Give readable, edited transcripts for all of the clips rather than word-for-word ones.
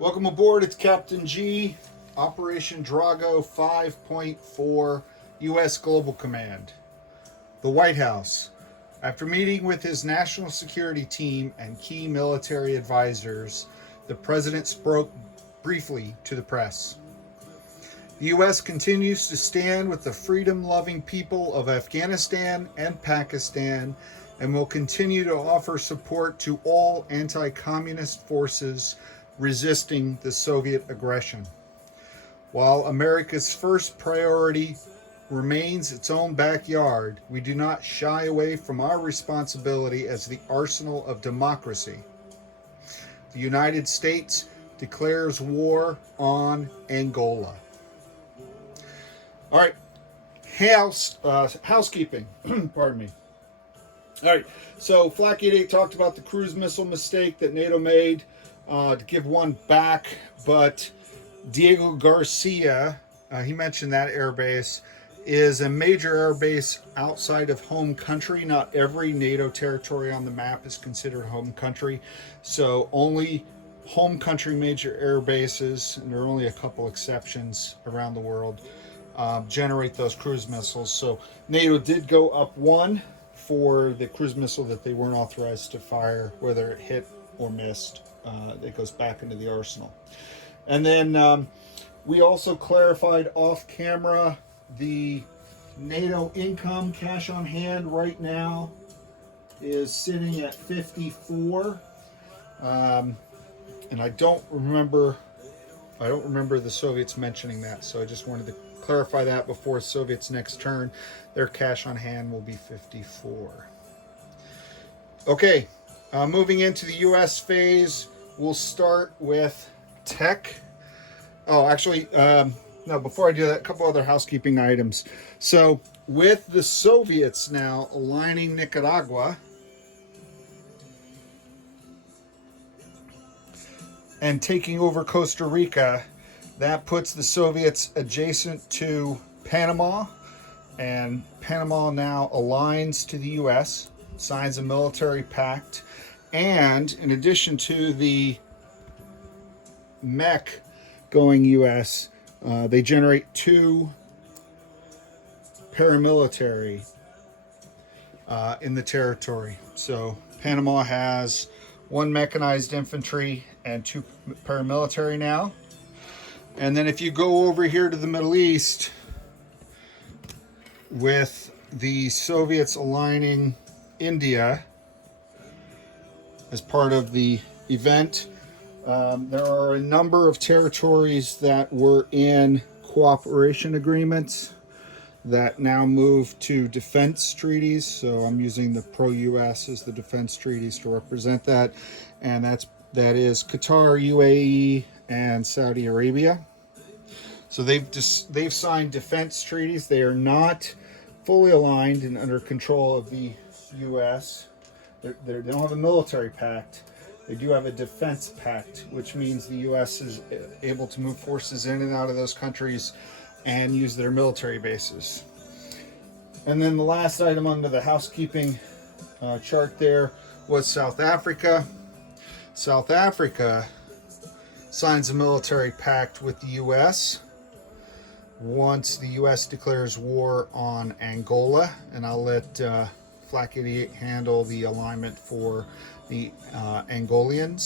Welcome aboard. It's Captain G, Operation Drago 5.4, U.S. Global Command. The White House. After meeting with his national security team and key military advisors, the president spoke briefly to the press. The U.S. continues to stand with the freedom-loving people of Afghanistan and Pakistan and will continue to offer support to all anti-communist forces resisting the Soviet aggression. While America's first priority remains its own backyard, we do not shy away from our responsibility as the arsenal of democracy. The United States declares war on Angola. All right, housekeeping. Pardon me. All right, so Flak 88 talked about the cruise missile mistake that NATO made to give one back, but Diego Garcia, he mentioned that airbase is a major airbase outside of home country. Not every NATO territory on the map is considered home country, so only home country major air bases, and there are only a couple exceptions around the world, generate those cruise missiles. So NATO did go up one for the cruise missile that they weren't authorized to fire, whether it hit or missed. It goes back into the arsenal. And then we also clarified off camera the NATO income cash on hand right now is sitting at 54. And I don't remember the Soviets mentioning that, so I just wanted to clarify that before Soviets' next turn. Their cash on hand will be 54. Okay, moving into the U.S. phase, we'll start with tech. Oh, actually, no, before I do that, a couple other housekeeping items. So with the Soviets now aligning Nicaragua and taking over Costa Rica, that puts the Soviets adjacent to Panama, and Panama now aligns to the U.S., signs a military pact, and in addition to the mech going U.S., they generate two paramilitary in the territory. So Panama has one mechanized infantry and two paramilitary now. And then if you go over here to the Middle East, with the Soviets aligning India as part of the event, there are a number of territories that were in cooperation agreements that now move to defense treaties. So I'm using the pro-US as the defense treaties to represent that. And that is Qatar, UAE, and Saudi Arabia. So they've signed defense treaties. They are not fully aligned and under control of the U.S. They don't have a military pact. They do have a defense pact, which means the U.S. is able to move forces in and out of those countries and use their military bases. And then the last item under the housekeeping chart there was South Africa. South Africa signs a military pact with the U.S. once the U.S. declares war on Angola, and I'll let Flak 88 handle the alignment for the Angolian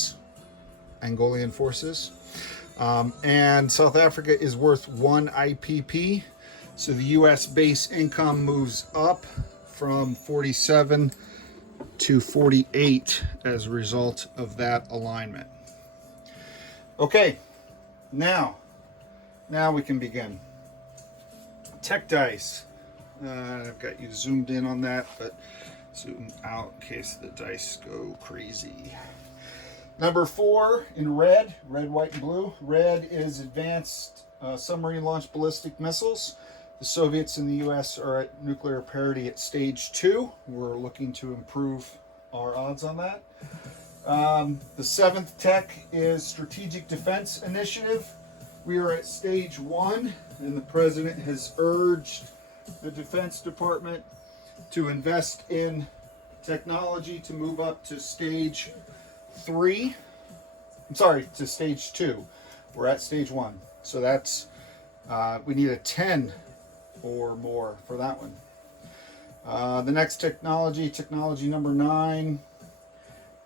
forces. And South Africa is worth 1 IPP, so the U.S. base income moves up from 47 to 48 as a result of that alignment. Okay, now we can begin. Tech dice. I've got you zoomed in on that, but zoom out in case the dice go crazy. Number 4 in red, white, and blue. Red is advanced submarine launched ballistic missiles. The Soviets and the U.S. are at nuclear parity at stage 2. We're looking to improve our odds on that. The 7th tech is Strategic Defense Initiative. We are at stage 1, and the President has urged the Defense Department to invest in technology to move up to stage 3. I'm sorry, to stage 2. We're at stage 1. So that's, we need a 10 or more for that one. The next technology number 9,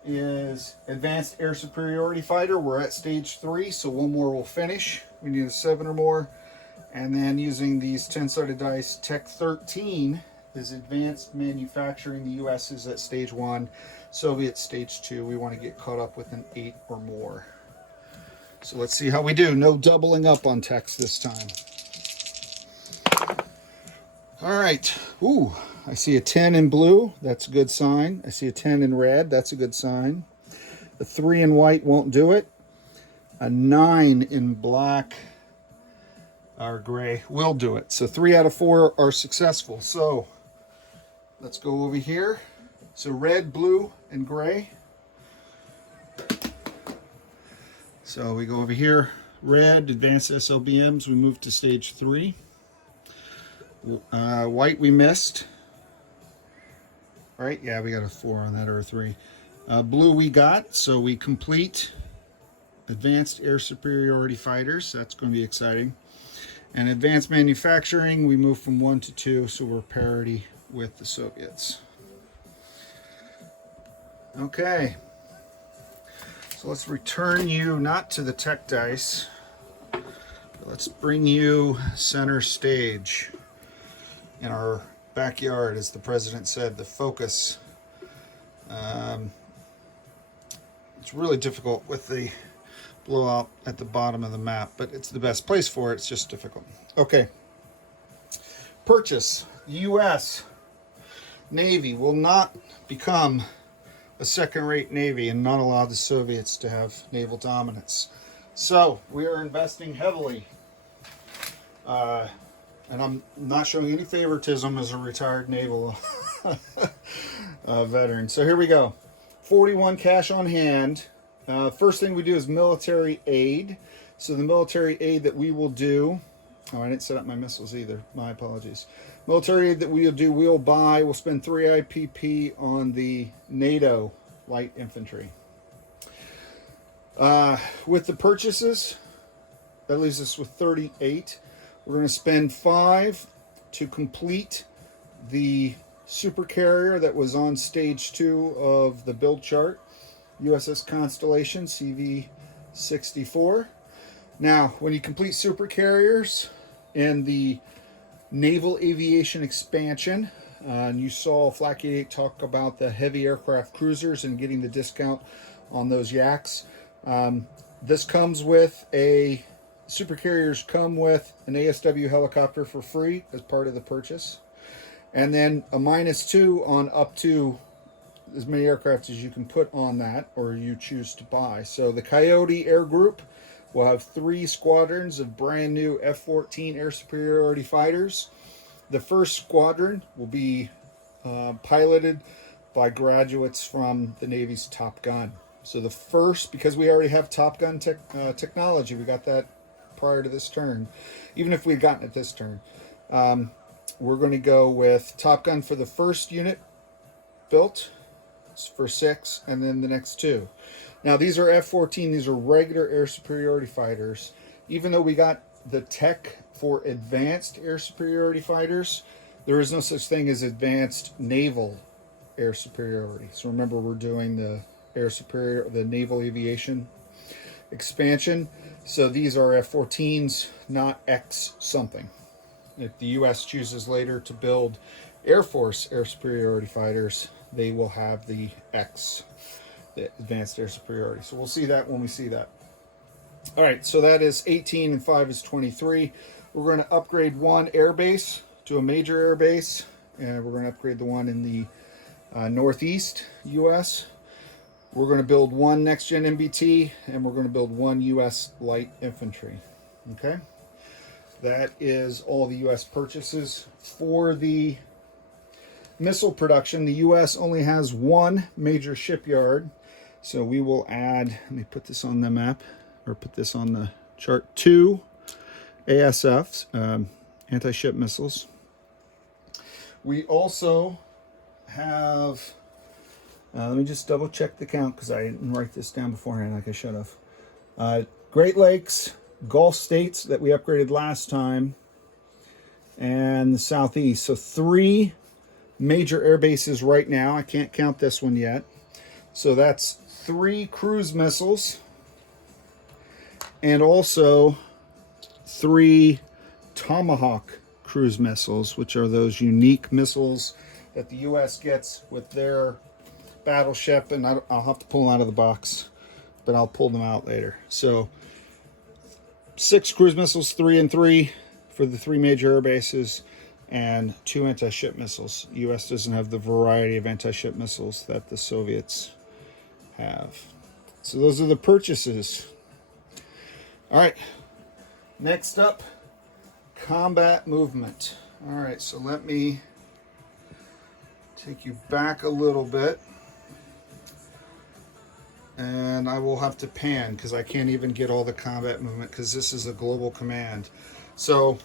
is Advanced Air Superiority Fighter. We're at stage 3, so one more will finish. We need a 7 or more. And then using these 10-sided dice, Tech 13 is Advanced Manufacturing. The US is at stage 1, Soviet stage 2. We want to get caught up with an 8 or more. So let's see how we do. No doubling up on techs this time. All right. Ooh, I see a 10 in blue. That's a good sign. I see a 10 in red. That's a good sign. A 3 in white won't do it. A 9 in black or gray will do it. So 3 out of 4 are successful. So let's go over here. So red, blue, and gray. So we go over here. Red, advanced SLBMs. We move to stage 3. White we missed. Right? Yeah, we got a 4 on that, or a 3. Blue we got, so we complete Advanced Air Superiority Fighters. That's going to be exciting. And Advanced Manufacturing, we move from 1 to 2, so we're parity with the Soviets. Okay. So let's return you not to the tech dice, but let's bring you center stage. In our backyard, as the president said, the focus. It's really difficult with the blowout at the bottom of the map, but it's the best place for it. It's just difficult. Okay. Purchase. U.S. Navy will not become a second-rate Navy and not allow the Soviets to have naval dominance. So we are investing heavily. And I'm not showing any favoritism as a retired naval veteran. So here we go. 41 cash on hand. First thing we do is military aid. So the military aid that we will do... Oh, I didn't set up my missiles either. My apologies. Military aid that we'll do, we'll spend 3 IPP on the NATO light infantry. With the purchases, that leaves us with 38. We're going to spend 5 to complete the supercarrier that was on stage 2 of the build chart, USS Constellation CV-64. Now, when you complete supercarriers in the naval aviation expansion, and you saw Flak 88 talk about the heavy aircraft cruisers and getting the discount on those yaks. This comes with a... Supercarriers come with an ASW helicopter for free as part of the purchase. And then a -2 on up to as many aircraft as you can put on that or you choose to buy. So the Coyote Air Group will have 3 squadrons of brand new F-14 air superiority fighters. The first squadron will be piloted by graduates from the Navy's Top Gun. So the first, because we already have Top Gun technology, we got that prior to this turn, even if we'd gotten it this turn, we're going to go with Top Gun for the first unit built for 6, and then the next 2. Now these are F-14, these are regular air superiority fighters. Even though we got the tech for advanced air superiority fighters, there is no such thing as advanced naval air superiority. So remember, we're doing the naval aviation expansion. So these are F-14s, not X something. If the U.S. chooses later to build Air Force air superiority fighters, they will have the X, the advanced air superiority. So we'll see that when we see that. All right, so that is 18 and 5 is 23. We're going to upgrade 1 airbase to a major airbase, and we're going to upgrade the one in the northeast U.S. We're going to build 1 next-gen MBT, and we're going to build 1 U.S. light infantry. Okay? That is all the U.S. purchases. For the missile production, the U.S. only has 1 major shipyard. So we will add, let me put this on the map, or put this on the chart, 2 ASFs, anti-ship missiles. We also have... let me just double check the count because I didn't write this down beforehand like I should have. Great Lakes, Gulf states that we upgraded last time, and the Southeast. So 3 major air bases right now. I can't count this one yet. So that's 3 cruise missiles, and also 3 Tomahawk cruise missiles, which are those unique missiles that the U.S. gets with their battleship. And I'll have to pull them out of the box, but I'll pull them out later. So 6 cruise missiles, 3 and 3 for the 3 major air bases, and 2 anti-ship missiles. The U.S. doesn't have the variety of anti-ship missiles that the Soviets have. So those are the purchases. All right, next up, combat movement. All right, so let me take you back a little bit, and I will have to pan because I can't even get all the combat movement because this is a global command. So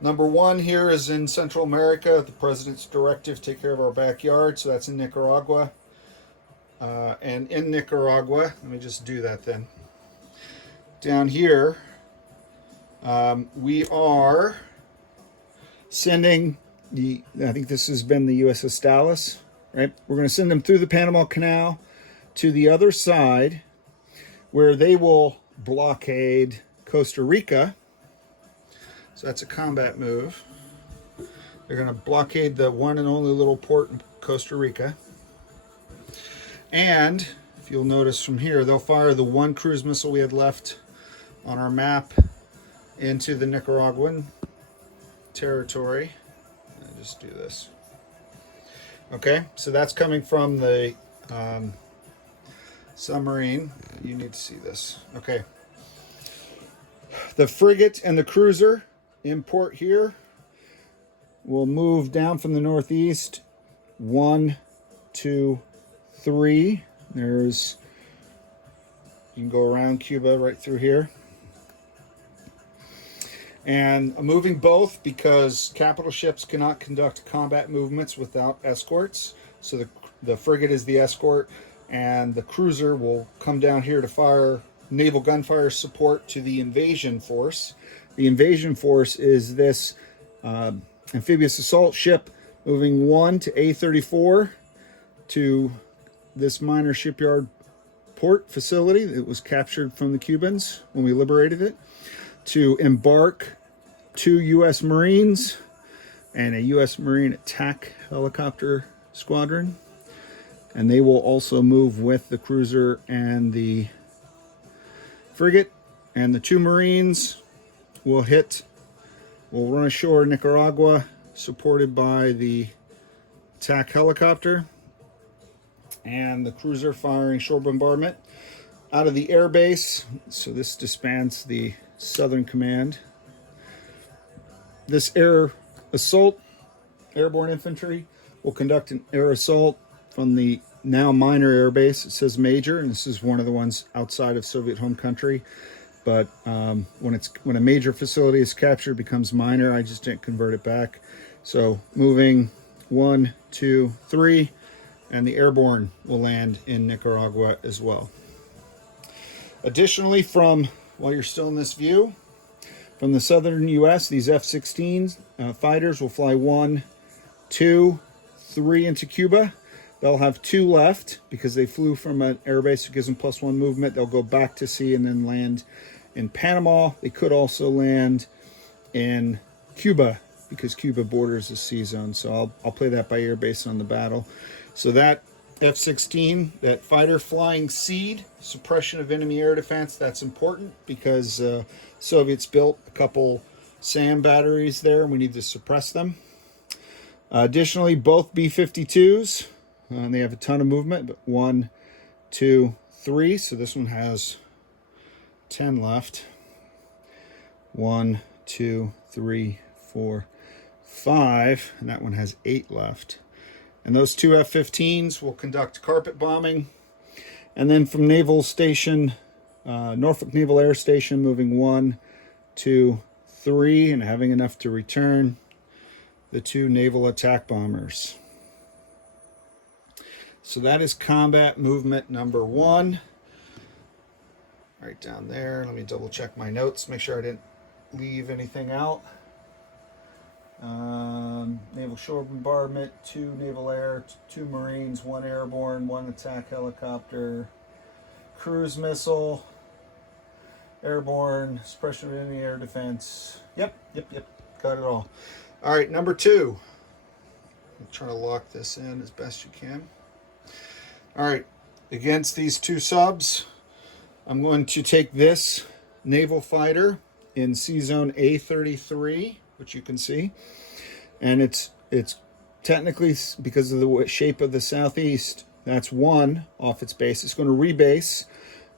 number 1 here is in Central America. The president's directive, take care of our backyard. So that's in Nicaragua. And in Nicaragua, let me just do that then. Down here, we are sending I think this has been the USS Dallas, right? We're going to send them through the Panama Canal to the other side, where they will blockade Costa Rica. So that's a combat move. They're going to blockade the one and only little port in Costa Rica. And if you'll notice from here, they'll fire the 1 cruise missile we had left on our map into the Nicaraguan territory. I'll just do this. Okay, so that's coming from the submarine. You need to see this. Okay. The frigate and the cruiser in port here will move down from the northeast. 1, 2, 3. There's, you can go around Cuba right through here. And I'm moving both because capital ships cannot conduct combat movements without escorts. So the frigate is the escort, and the cruiser will come down here to fire naval gunfire support to the invasion force. The invasion force is this amphibious assault ship moving 1 to A34 to this minor shipyard port facility that was captured from the Cubans when we liberated it, to embark 2 U.S. Marines and a U.S. Marine attack helicopter squadron. And they will also move with the cruiser and the frigate. And the 2 Marines will run ashore in Nicaragua, supported by the attack helicopter and the cruiser firing shore bombardment out of the air base. So this disbands the Southern Command. This air assault, airborne infantry, will conduct an air assault from the now minor air base. It says major, and this is one of the ones outside of Soviet home country. But when a major facility is captured, it becomes minor. I just didn't convert it back. So moving 1, 2, 3, and the airborne will land in Nicaragua as well. Additionally, while you're still in this view, from the southern U.S., these F-16 fighters will fly 1, 2, 3 into Cuba. They'll have 2 left because they flew from an airbase that gives them +1 movement. They'll go back to sea and then land in Panama. They could also land in Cuba because Cuba borders the sea zone. So I'll play that by ear based on the battle. So that F-16, that fighter flying SEAD, suppression of enemy air defense, that's important because Soviets built a couple SAM batteries there, and we need to suppress them. Additionally, both B-52s, they have a ton of movement, but 1, 2, 3. So this one has 10 left. 1, 2, 3, 4, 5, and that one has 8 left. And those 2 F-15s will conduct carpet bombing. And then from Naval Station, Norfolk Naval Air Station, moving 1, 2, 3, and having enough to return, the 2 naval attack bombers. So that is combat movement number 1. Right down there. Let me double check my notes, make sure I didn't leave anything out. Naval shore bombardment, 2 naval air, 2 marines, 1 airborne, 1 attack helicopter, cruise missile, airborne, suppression of enemy air defense. Yep, got it all. All right, number 2. I'm trying to lock this in as best you can. All right, against these 2 subs, I'm going to take this naval fighter in C Zone A33, which you can see, and it's technically, because of the shape of the southeast, that's 1 off its base. It's going to rebase,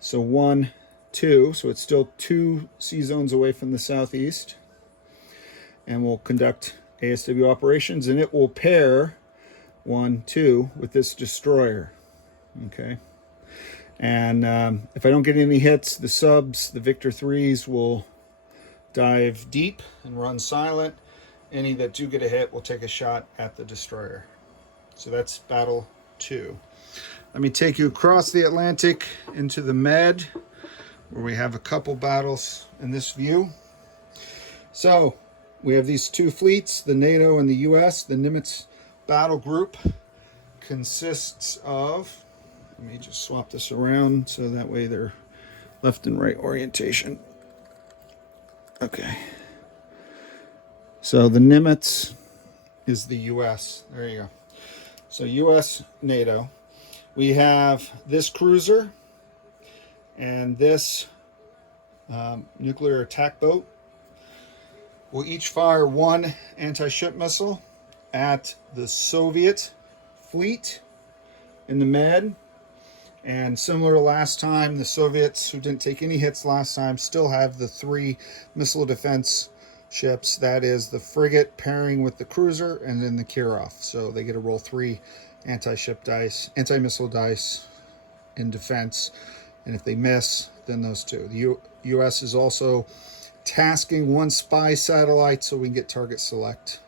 so 1, 2, so it's still 2 C zones away from the southeast, and we'll conduct ASW operations, and it will pair 1, 2 with this destroyer. Okay, and if I don't get any hits, the subs, the Victor 3s, will dive deep and run silent. Any that do get a hit will take a shot at the destroyer. So that's battle 2. Let me take you across the Atlantic into the Med, where we have a couple battles in this view. So we have these 2 fleets, the NATO and the US. The Nimitz battle group consists of, let me just swap this around so that way they're left and right orientation. Okay. So the Nimitz is the US. There you go. So US, NATO. We have this cruiser and this nuclear attack boat. We'll each fire 1 anti-ship missile at the Soviet fleet in the Med. And similar to last time, the Soviets, who didn't take any hits last time, still have the 3 missile defense ships. That is the frigate pairing with the cruiser, and then the Kirov. So they get to roll 3 anti-ship dice, anti-missile dice in defense. And if they miss, then those 2. The U.S. is also tasking 1 spy satellite so we can get target select.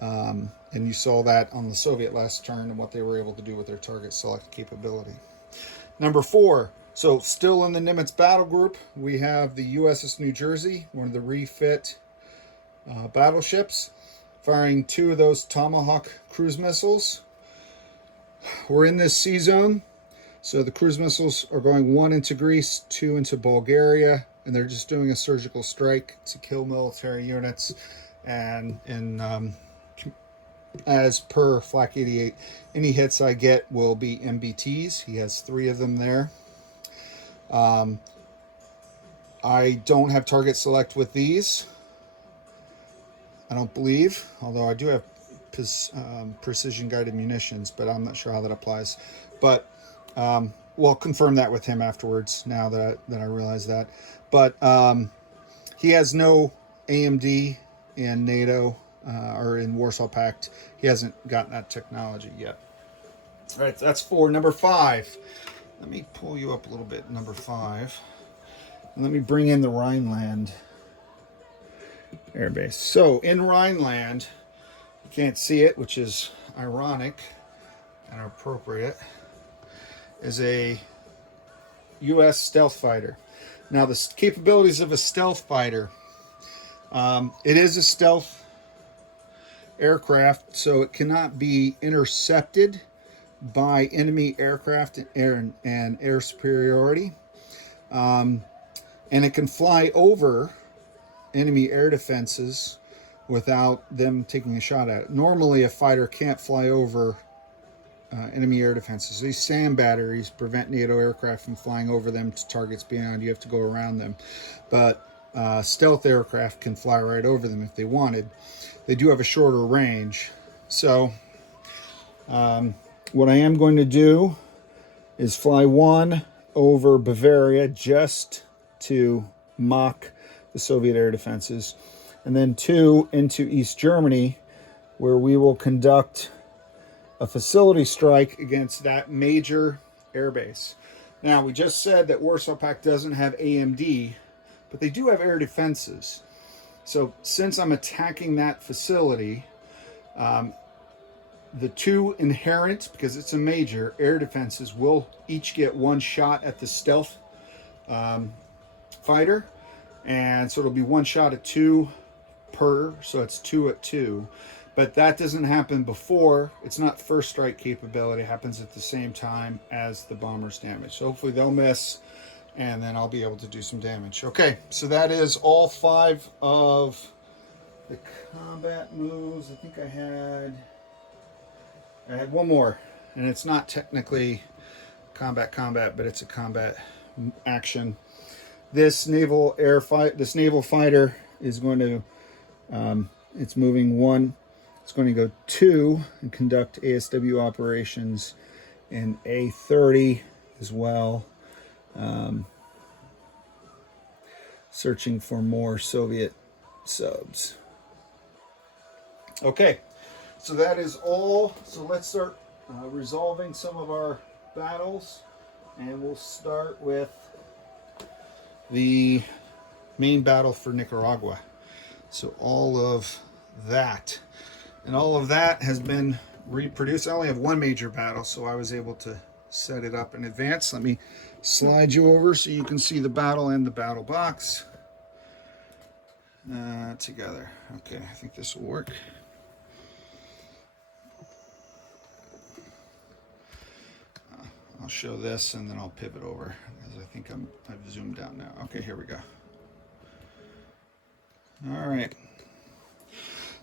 And you saw that on the Soviet last turn and what they were able to do with their target select capability. Number 4. So still in the Nimitz battle group, we have the USS New Jersey, one of the refit battleships, firing 2 of those Tomahawk cruise missiles. We're in this C zone, so the cruise missiles are going 1 into Greece, 2 into Bulgaria, and they're just doing a surgical strike to kill military units. And as per Flak 88, any hits I get will be MBTs. He has 3 of them there. I don't have target select with these, I don't believe, although I do have precision guided munitions, but I'm not sure how that applies. But we'll confirm that with him afterwards, now that I realize that. But he has no AMD in NATO or in Warsaw Pact. He hasn't gotten that technology yet. All right, that's 4. Number 5. Let me pull you up a little bit, number 5. And let me bring in the Rhineland Air Base. So in Rhineland, you can't see it, which is ironic and appropriate, is a U.S. stealth fighter. Now, the capabilities of a stealth fighter, it is a stealth aircraft, so it cannot be intercepted by enemy aircraft and air superiority. And it can fly over enemy air defenses without them taking a shot at it. Normally, a fighter can't fly over enemy air defenses. These SAM batteries prevent NATO aircraft from flying over them to targets beyond. You have to go around them. But stealth aircraft can fly right over them if they wanted. They do have a shorter range. So what I am going to do is fly 1 over Bavaria just to mock the Soviet air defenses, and then 2 into East Germany, where we will conduct a facility strike against that major airbase. Now, we just said that Warsaw Pact doesn't have AMD, but they do have air defenses. So since I'm attacking that facility, the 2 inherent, because it's a major, air defenses will each get 1 shot at the stealth fighter, and so it'll be one shot at 2 per, so it's 2 at 2. But that doesn't happen before. It's not first strike capability. It happens at the same time as the bomber's damage. So hopefully they'll miss, and then I'll be able to do some damage. Okay, so that is all 5 of the combat moves. I think I had one more, and it's not technically combat, but it's a combat action. This naval fighter is going to, it's moving 1. It's going to go 2 and conduct ASW operations in A30 as well. Searching for more Soviet subs. Okay, so that is all. So let's start resolving some of our battles, and we'll start with the main battle for Nicaragua. So all of that, and all of that has been reproduced. I only have one major battle, so I was able to set it up in advance. Let me slide you over so you can see the battle and the battle box together. Okay, I think this will work. I'll show this and then I'll pivot over because I think I've zoomed out now. Okay, here we go. All right.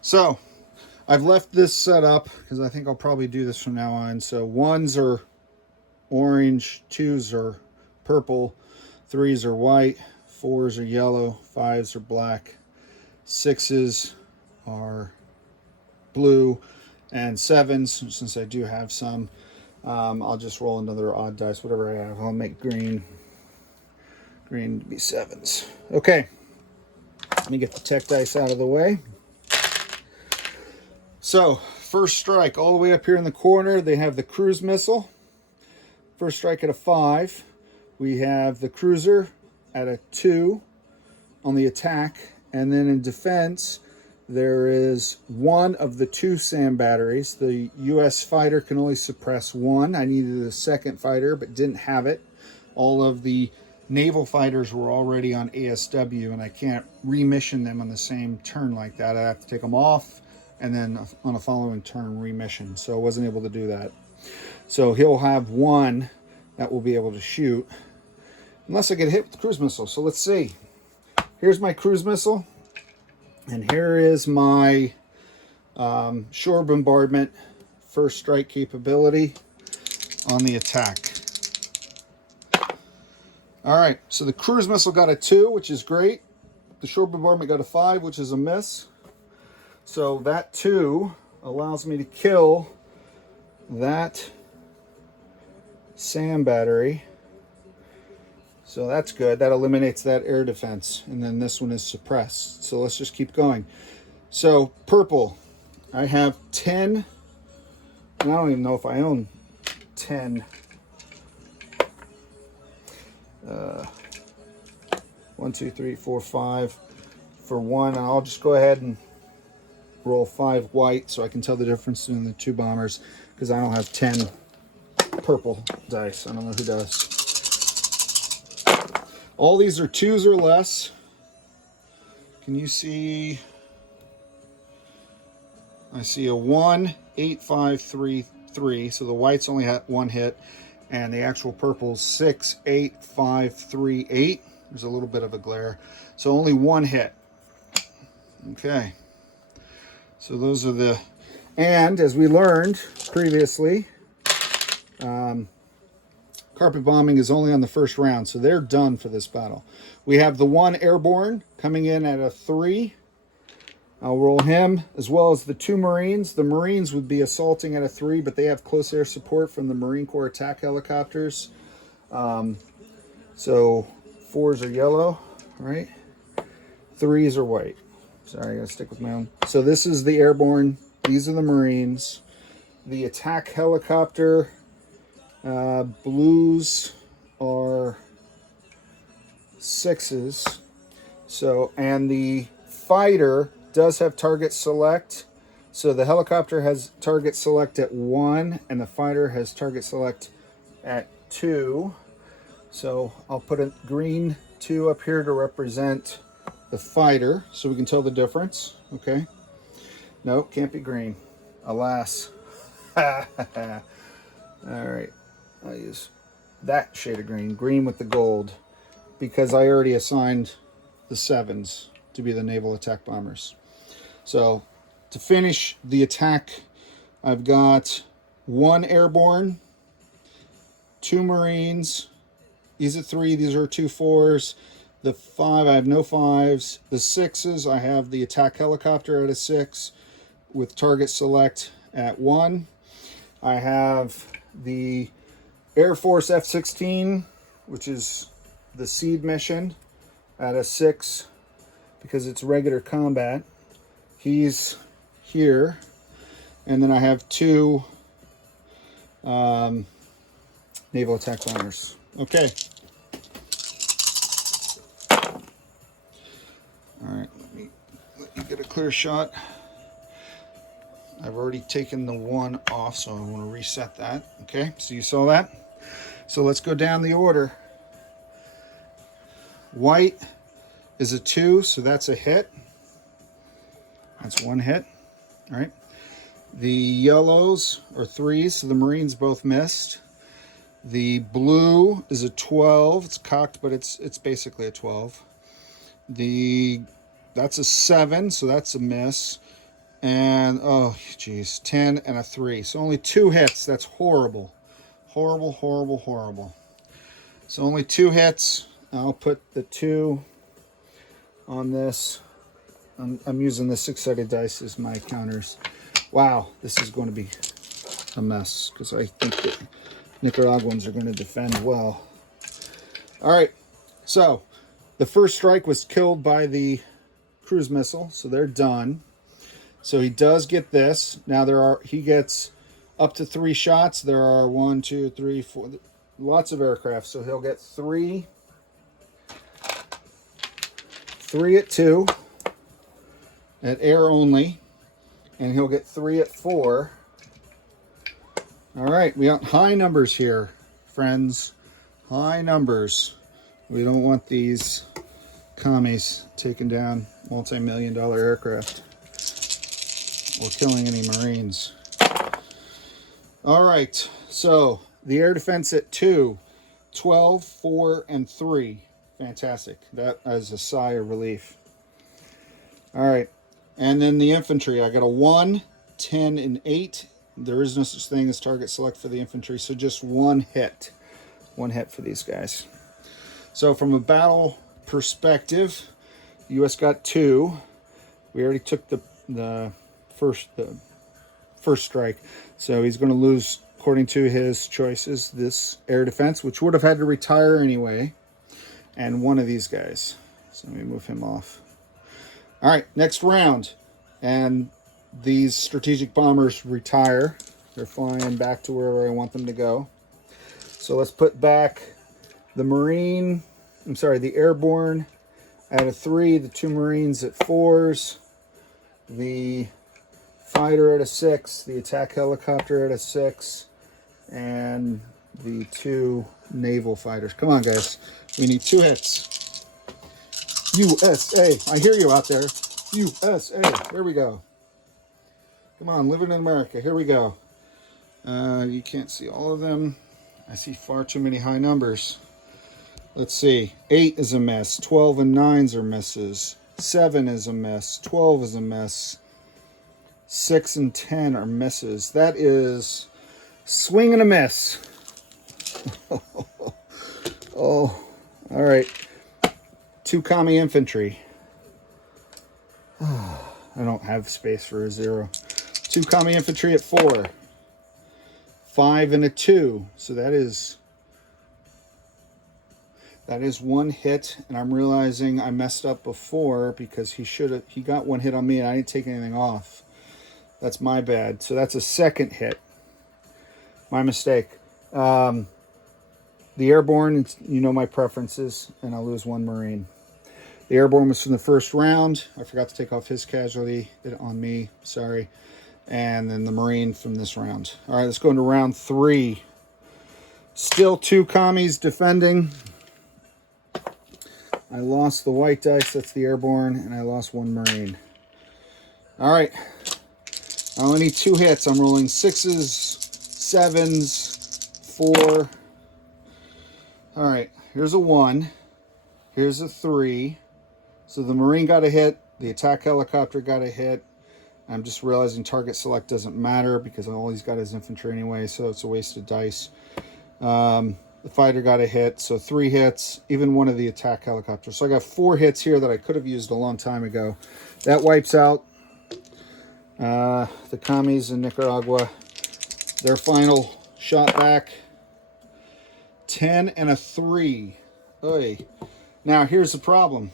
So I've left this set up because I think I'll probably do this from now on. So 1s are orange, 2s are purple, 3s are white, 4s are yellow, 5s are black, 6s are blue, and 7s, since I do have some, I'll just roll another odd dice, whatever I have. I'll make green to be 7s. Okay, let me get the tech dice out of the way. So, first strike, all the way up here in the corner, they have the cruise missile. First strike at a 5. We have the cruiser at a 2 on the attack. And then in defense, there is 1 of the 2 SAM batteries. The U.S. fighter can only suppress 1. I needed a second fighter, but didn't have it. All of the naval fighters were already on ASW, and I can't remission them on the same turn like that. I have to take them off, and then on a following turn, remission. So I wasn't able to do that. So he'll have 1 that will be able to shoot, unless I get hit with the cruise missile. So let's see. Here's my cruise missile, and here is my shore bombardment first strike capability on the attack. All right, so the cruise missile got a 2, which is great. The shore bombardment got a 5, which is a miss. So that 2 allows me to kill that SAM battery. So that's good. That eliminates that air defense. And then this one is suppressed. So let's just keep going. So purple, I have 10. And I don't even know if I own 10. 1, 2, 3, 4, 5 for 1. And I'll just go ahead and roll 5 white so I can tell the difference between the 2 bombers, because I don't have 10 purple dice. I don't know who does. All these are 2s or less. Can you see? I see a 1, 8, 5, 3, 3. So the whites only had 1 hit, and the actual purples 6, 8, 5, 3, 8. There's a little bit of a glare. So only 1 hit. Okay. So those are the, and as we learned previously, carpet bombing is only on the first round, so they're done for this battle. We have the 1 airborne coming in at a 3. I'll roll him, as well as the 2 Marines. The Marines would be assaulting at a 3, but they have close air support from the Marine Corps attack helicopters. So 4s are yellow, right? 3s are white. Sorry, I gotta stick with my own. So this is the airborne. These are the Marines. The attack helicopter, blues are 6s. So, and the fighter does have target select. So the helicopter has target select at 1, and the fighter has target select at 2. So I'll put a green 2 up here to represent the fighter so we can tell the difference. Okay. Nope, can't be green. Alas. All right. I'll use that shade of green. Green with the gold. Because I already assigned the 7s to be the naval attack bombers. So to finish the attack, I've got 1 airborne, 2 Marines. These are 3, these are 2 4s. The 5, I have no 5s. The 6s, I have the attack helicopter at a 6 with target select at 1. I have the Air Force F-16, which is the SEAD mission, at a 6 because it's regular combat. He's here. And then I have 2 naval attack bombers. Okay. All right, let me get a clear shot. I've already taken the 1 off, so I want to reset that. Okay, so you saw that. So let's go down the order. White is a 2, so that's a hit. That's 1 hit. All right. The yellows are 3s, so the Marines both missed. The blue is a 12. It's cocked, but it's basically a 12. That's a 7, so that's a miss. And, oh, geez, 10 and a 3. So only 2 hits. That's horrible. Horrible, horrible, horrible. So only 2 hits. I'll put the 2 on this. I'm using the 6-sided dice as my counters. Wow, this is going to be a mess because I think that Nicaraguans are going to defend well. All right, so the first strike was killed by the cruise missile, so they're done. So he does get this. Now he gets up to 3 shots. There are 1, 2, 3, 4, lots of aircraft. So he'll get 3 at 2 at air only, and he'll get 3 at 4. All right, we got high numbers here, friends. High numbers. We don't want these commies taking down multi-million-dollar aircraft or killing any Marines. All right, so the air defense at 2, 12, 4, and 3. Fantastic. That is a sigh of relief. All right, and then the infantry. I got a 1, 10, and 8. There is no such thing as target select for the infantry, so just 1 hit. 1 hit for these guys. So from a battle perspective, the U.S. got 2. We already took the first strike. So he's going to lose, according to his choices, this air defense, which would have had to retire anyway, and 1 of these guys. So let me move him off. All right, next round. And these strategic bombers retire. They're flying back to wherever I want them to go. So let's put back the the airborne at a 3, the 2 Marines at 4s, the fighter at a 6, the attack helicopter at a 6, and the 2 naval fighters. Come on, guys. We need 2 hits. USA. I hear you out there. USA. There we go. Come on, living in America. Here we go. You can't see all of them. I see far too many high numbers. Let's see. 8 is a miss. 12 and 9s are misses. 7 is a miss. 12 is a miss. 6 and 10 are misses. That is swing and a miss. Oh, all right. 2 commie infantry. I don't have space for a 0. 2 commie infantry at 4. 5 and a 2. So that is 1 hit, and I'm realizing I messed up before because he got 1 hit on me and I didn't take anything off. That's my bad. So that's a 2nd hit. My mistake. The airborne, you know my preferences, and I'll lose 1 Marine. The airborne was from the first round. I forgot to take off his casualty on me. Sorry. And then the Marine from this round. All right, let's go into round 3. Still 2 commies defending. I lost the white dice, that's the airborne, and I lost 1 Marine. All right, I only need 2 hits. I'm rolling 6s, 7s, 4. All right, here's a 1. Here's a 3. So the Marine got a hit. The attack helicopter got a hit. I'm just realizing target select doesn't matter because all he's got is infantry anyway, so it's a waste of dice. The fighter got a hit, so 3 hits, even one of the attack helicopters. So I got 4 hits here that I could have used a long time ago. That wipes out the commies in Nicaragua. Their final shot back. 10 and a 3. Oy. Now here's the problem.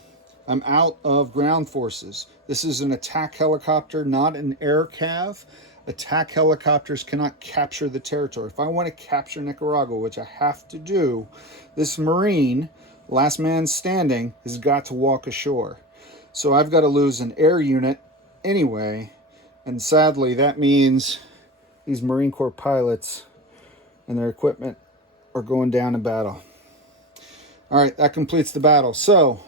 I'm out of ground forces. This is an attack helicopter, not an air cav. Attack helicopters cannot capture the territory. If I want to capture Nicaragua, which I have to do, this Marine, last man standing, has got to walk ashore. So I've got to lose an air unit anyway. And sadly, that means these Marine Corps pilots and their equipment are going down in battle. All right, that completes the battle. So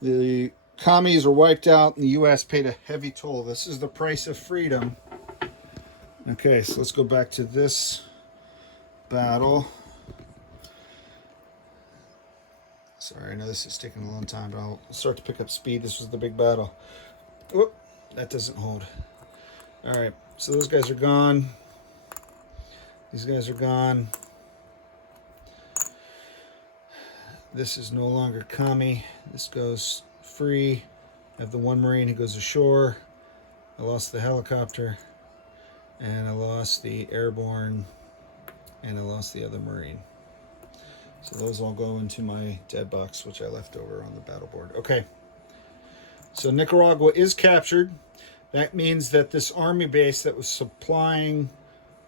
the commies are wiped out and the U.S. paid a heavy toll. This is the price of freedom. Okay, so let's go back to this battle. Sorry, I know this is taking a long time, but I'll start to pick up speed. This was the big battle. Whoop, that doesn't hold. All right, so those guys are gone. These guys are gone. This is no longer commie. This goes free. I have the 1 Marine who goes ashore. I lost the helicopter. And I lost the airborne, and I lost the other Marine. So those all go into my dead box, which I left over on the battle board. Okay, so Nicaragua is captured. That means that this army base that was supplying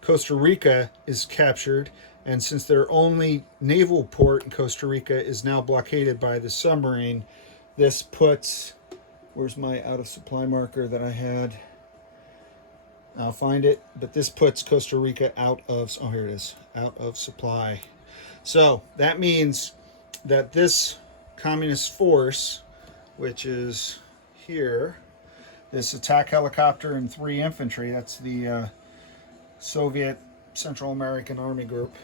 Costa Rica is captured, and since their only naval port in Costa Rica is now blockaded by the submarine, this puts, where's my out of supply marker that I had? I'll find it, but this puts Costa Rica out of, oh, here it is, out of supply. So that means that this communist force, which is here, this attack helicopter and 3 infantry, that's the Soviet Central American Army Group,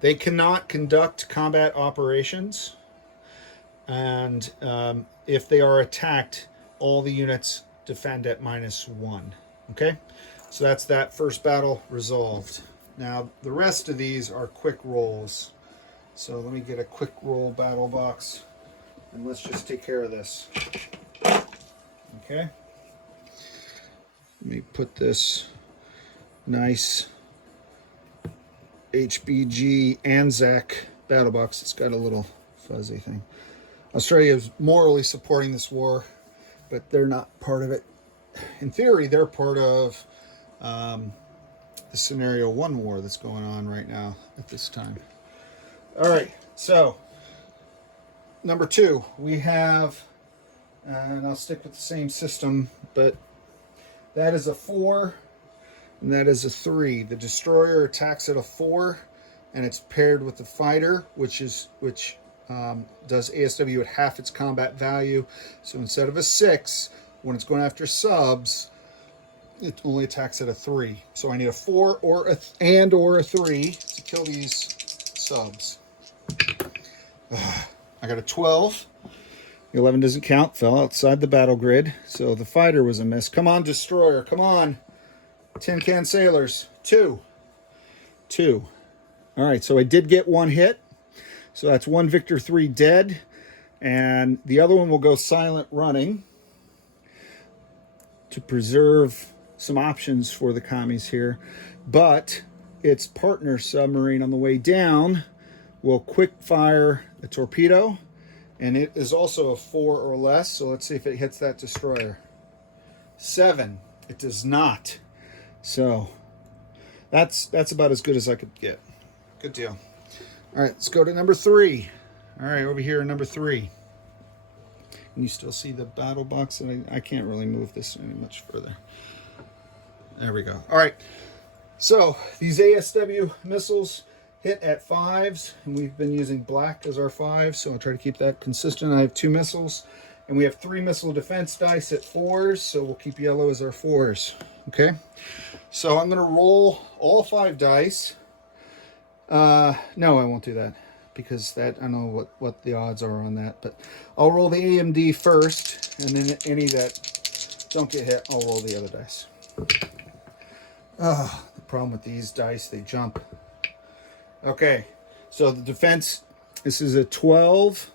they cannot conduct combat operations, and if they are attacked, all the units defend at -1. Okay, so that's that first battle resolved. Now, the rest of these are quick rolls. So let me get a quick roll battle box, and let's just take care of this. Okay. Let me put this nice HBG Anzac battle box. It's got a little fuzzy thing. Australia is morally supporting this war, but they're not part of it. In theory, they're part of the Scenario 1 war that's going on right now at this time. All right, so number 2, we have, and I'll stick with the same system, but that is a 4, and that is a 3. The destroyer attacks at a 4, and it's paired with the fighter, which does ASW at half its combat value. So instead of a 6, when it's going after subs, it only attacks at a 3. So I need a 4 or a 3 to kill these subs. I got a 12. The 11 doesn't count, fell outside the battle grid. So the fighter was a miss. Come on, destroyer, come on. Tin can sailors, 2. All right, so I did get 1 hit. So that's 1 Victor 3 dead. And the other one will go silent running to preserve some options for the commies here. But its partner submarine on the way down will quick fire a torpedo, and it is also a 4 or less. So let's see if it hits that destroyer. 7. It does not. So that's about as good as I could get. Good deal. All right, let's go to number 3. All right, over here, number 3. Can you still see the battle box? I can't really move this any much further. There we go. All right. So these ASW missiles hit at 5s, and we've been using black as our 5, so I'll try to keep that consistent. I have 2 missiles, and we have 3 missile defense dice at 4s, so we'll keep yellow as our 4s. Okay, so I'm going to roll all 5 dice. No, I won't do that, because that I don't know what the odds are on that, but I'll roll the AMD first, and then any that don't get hit, I'll roll the other dice. The problem with these dice, they jump. Okay, so the defense, this is a 12,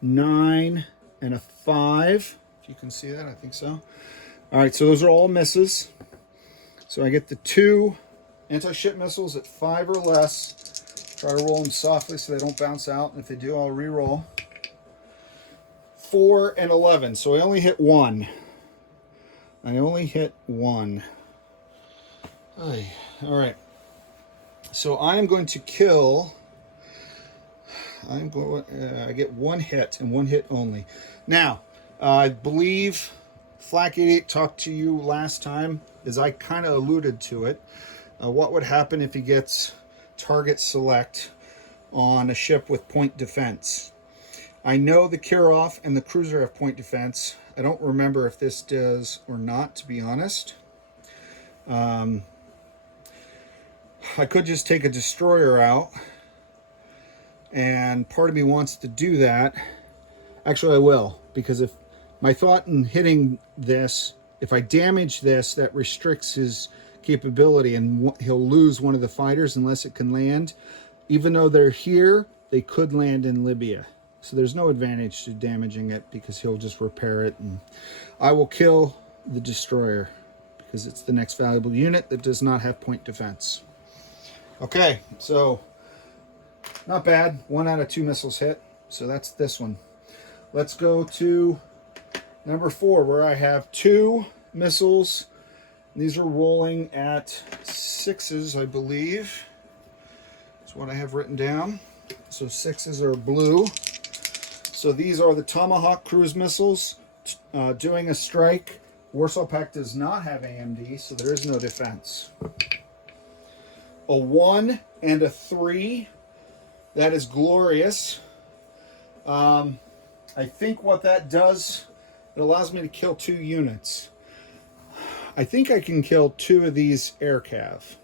9, and a 5. If you can see that, I think so. All right, so those are all misses. So I get the 2 anti-ship missiles at 5 or less. Try to roll them softly so they don't bounce out. And if they do, I'll re-roll. 4 and 11. So I only hit 1. I only hit 1. All right. So I am going to kill. I get 1 hit and 1 hit only. Now, I believe Flak 88 talked to you last time, as I kind of alluded to it. What would happen if he gets target select on a ship with point defense? I know the Kirov and the cruiser have point defense. I don't remember if this does or not, to be honest. I could just take a destroyer out, and part of me wants to do that. Actually, I will, because if my thought in hitting this, if I damage this, that restricts his capability, and he'll lose one of the fighters unless it can land. Even though they're here, they could land in Libya. So there's no advantage to damaging it, because he'll just repair it. And I will kill the destroyer, because it's the next valuable unit that does not have point defense. Okay, so not bad. 1 out of 2 missiles hit. So that's this one. Let's go to number 4, where I have 2 missiles. These are rolling at 6s, I believe. That's what I have written down. So 6s are blue. So these are the Tomahawk cruise missiles doing a strike. Warsaw Pact does not have AMD, so there is no defense. A 1 and a 3. That is glorious. I think what that does, it allows me to kill 2 units. I think I can kill 2 of these air cav.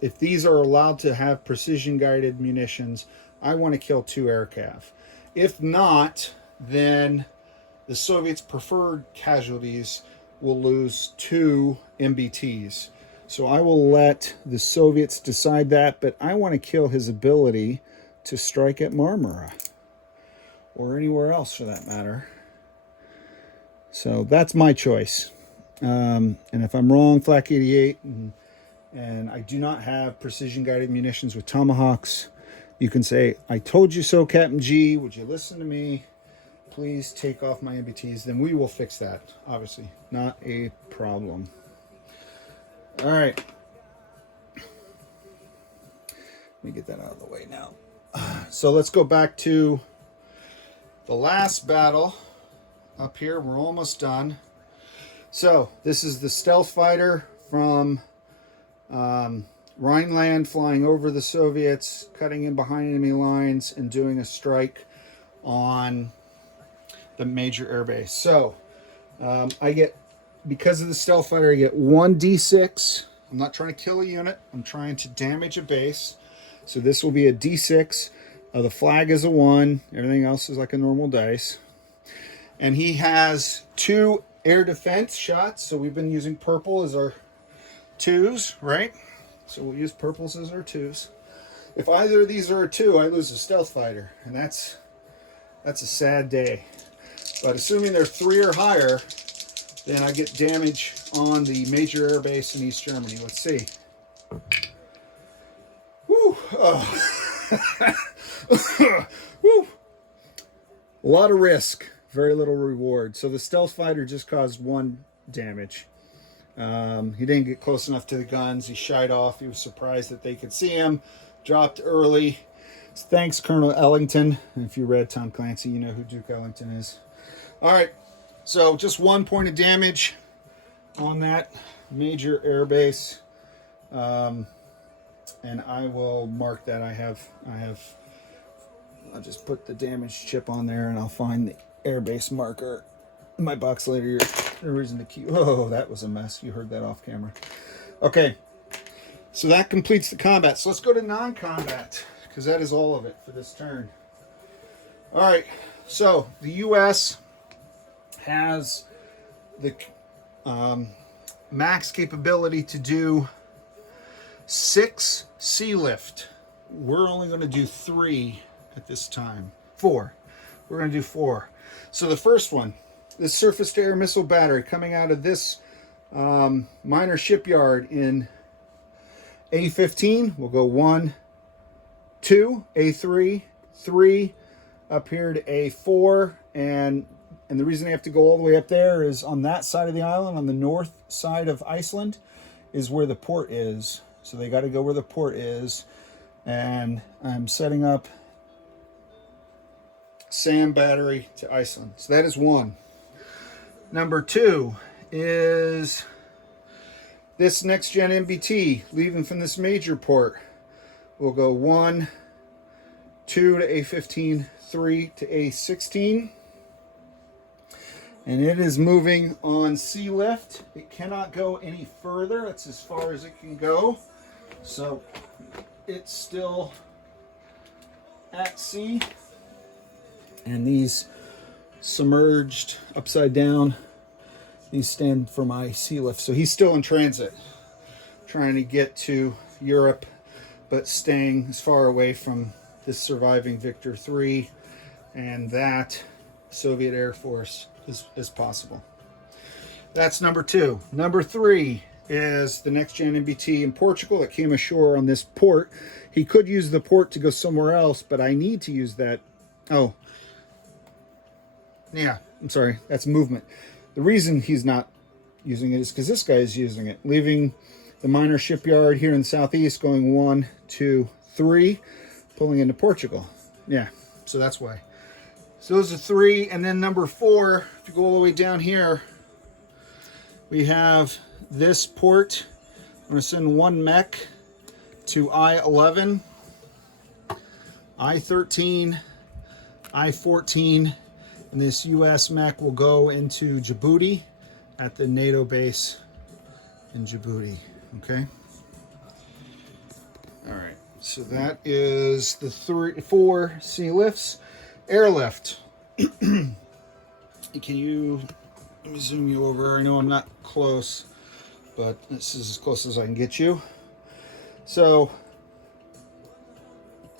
If these are allowed to have precision guided munitions, I want to kill 2 air cav. If not, then the Soviets' preferred casualties will lose 2 MBTs. So I will let the Soviets decide that, but I want to kill his ability to strike at Marmara, or anywhere else for that matter. So that's my choice. And if I'm wrong, Flak 88, and I do not have precision guided munitions with Tomahawks, you can say, I told you so, Captain G. Would you listen to me? Please take off my MBTs. Then we will fix that, obviously. Not a problem. All right. Let me get that out of the way now. So let's go back to the last battle. Up here, we're almost done. So this is the stealth fighter from Rhineland, flying over the Soviets, cutting in behind enemy lines, and doing a strike on the major airbase. So I get, because of the stealth fighter, I get 1d6. I'm not trying to kill a unit. I'm trying to damage a base. So this will be a d6. The flag is a 1. Everything else is like a normal dice. And he has 2 air defense shots. So we've been using purple as our 2s, right? So we'll use purples as our 2s. If either of these are a 2, I lose a stealth fighter. And that's a sad day. But assuming they're 3 or higher, then I get damage on the major air base in East Germany. Let's see. Woo! Oh. Woo! A lot of risk, very little reward. So the stealth fighter just caused 1 damage. He didn't get close enough to the guns. He shied off. He was surprised that they could see him. Dropped early. Thanks, Colonel Ellington. And if you read Tom Clancy, you know who Duke Ellington is. All right. So just 1 point of damage on that major air base. And I will mark that. I'll just put the damaged chip on there, and I'll find the airbase marker in my box later. No reason to keep. Oh, that was a mess. You heard that off camera. Okay, so that completes the combat. So let's go to non-combat, because that is all of it for this turn. All right, so the U.S. has the max capability to do 6 sea lift. We're only going to do 3 at this time. 4. We're going to do 4. So the first one, this surface-to-air missile battery coming out of this minor shipyard in A15 will go 1, 2, A3, 3, up here to A4, and the reason they have to go all the way up there is on that side of the island, on the north side of Iceland, is where the port is. So they got to go where the port is, and I'm setting up SAM battery to Iceland. So that is 1. Number 2 is this next gen MBT leaving from this major port. We'll go 1, 2 to A15, 3 to A16. And it is moving on sea lift. It cannot go any further. That's as far as it can go. So it's still at sea. And these submerged upside down, these stand for my sea lift. So he's still in transit, trying to get to Europe, but staying as far away from this surviving Victor 3 and that Soviet Air Force as possible. That's number 2. Number 3 is the next gen MBT in Portugal that came ashore on this port. He could use the port to go somewhere else, but I need to use that. Oh, yeah, I'm sorry, that's movement. The reason he's not using it is because this guy is using it, leaving the minor shipyard here in the southeast, going 1, 2, 3, pulling into Portugal. Yeah, so that's why. So those are 3, and then number 4, if you go all the way down here, we have this port. I'm going to send 1 mech to I-11, I-13, I-14, and this U.S. mech will go into Djibouti at the NATO base in Djibouti. Okay. All right. So that is the 4 sea lifts. Airlift. Can you, let me zoom you over. I know I'm not close, but this is as close as I can get you. So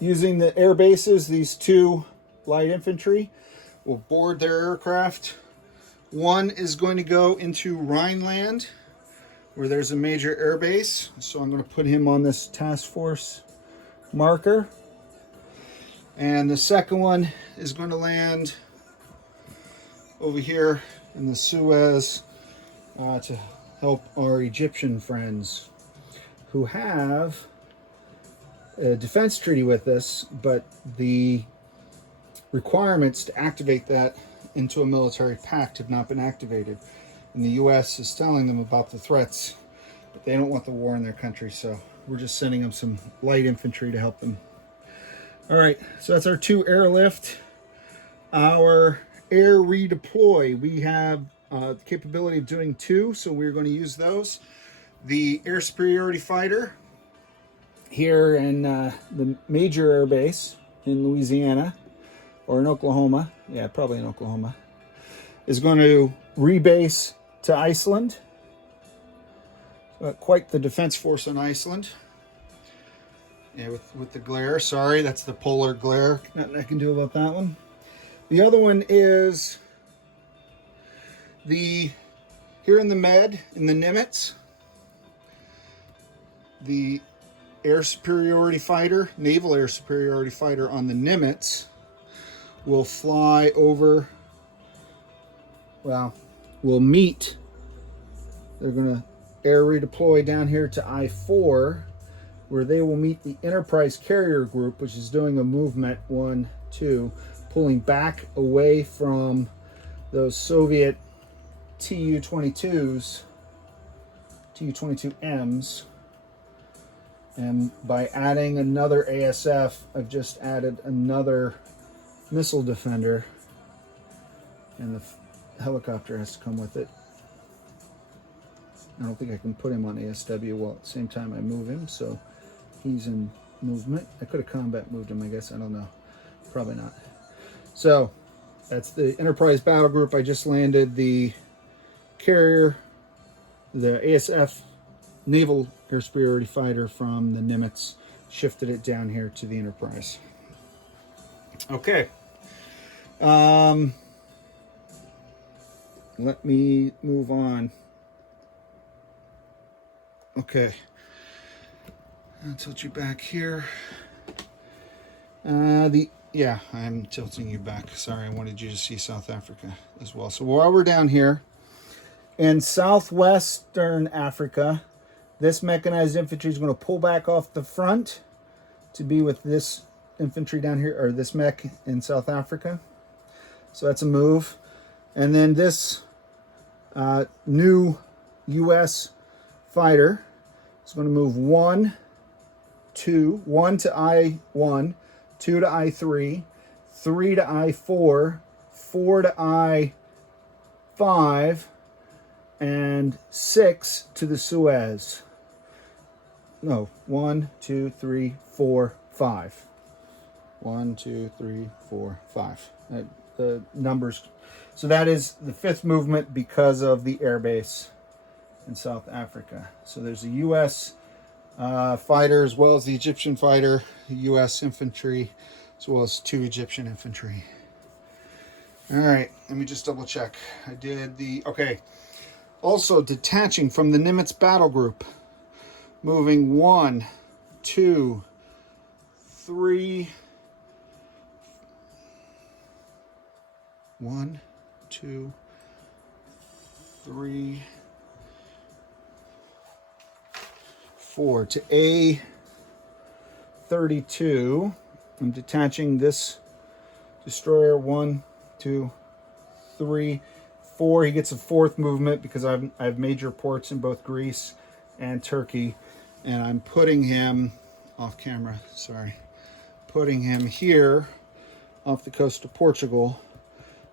using the air bases, these 2 light infantry will board their aircraft. 1 is going to go into Rhineland, where there's a major air base. So I'm going to put him on this task force marker. And the second one is going to land over here in the Suez to help our Egyptian friends who have a defense treaty with us, but the requirements to activate that into a military pact have not been activated. And the U.S. is telling them about the threats, but they don't want the war in their country, so we're just sending them some light infantry to help them. All right, so that's our 2 airlift. Our air redeploy, we have the capability of doing 2, so we're going to use those. The air superiority fighter here in the major air base in Louisiana, or in Oklahoma, yeah, probably in Oklahoma, is going to rebase to Iceland. Quite the defense force on Iceland. Yeah, with the glare. Sorry, that's the polar glare. Nothing I can do about that one. The other one is here in the Med, in the Nimitz, the air superiority fighter, naval air superiority fighter on the Nimitz will fly over, well, will meet, they're going to air redeploy down here to I-4, where they will meet the Enterprise Carrier Group, which is doing a movement 1, 2, pulling back away from those Soviet Tu-22s, Tu-22Ms, And by adding another ASF, I've just added another missile defender, and the helicopter has to come with it. I don't think I can put him on ASW while at the same time I move him, so he's in movement. I could have combat moved him, I guess. I don't know. Probably not. So that's the Enterprise battle group. I just landed the carrier, the ASF Naval Air Superiority Fighter from the Nimitz, shifted it down here to the Enterprise. Okay. Let me move on. Okay. I'll tilt you back here. Yeah, I'm tilting you back. Sorry, I wanted you to see South Africa as well. So while we're down here, in southwestern Africa, this mechanized infantry is going to pull back off the front to be with this infantry down here, or this mech in South Africa. So that's a move. And then this new U.S. fighter is going to move 1 to I1, 2 to I3, 3 to I4, 4 to I5, and 6 to the Suez. No, 1, 2, 3, 4, 5. 1, 2, 3, 4, 5. The numbers. So that is the 5th movement because of the airbase in South Africa. So there's a U.S. Fighter as well as the Egyptian fighter, U.S. infantry, as well as 2 Egyptian infantry. All right, let me just double check. I did the, okay. Also detaching from the Nimitz battle group, moving 1, 2, 3, 1, 2, 3, 4 to A32. I'm detaching this destroyer. 1, 2, 3, 4. He gets a 4th movement because I have major ports in both Greece and Turkey, and I'm putting him off camera. Sorry, putting him here off the coast of Portugal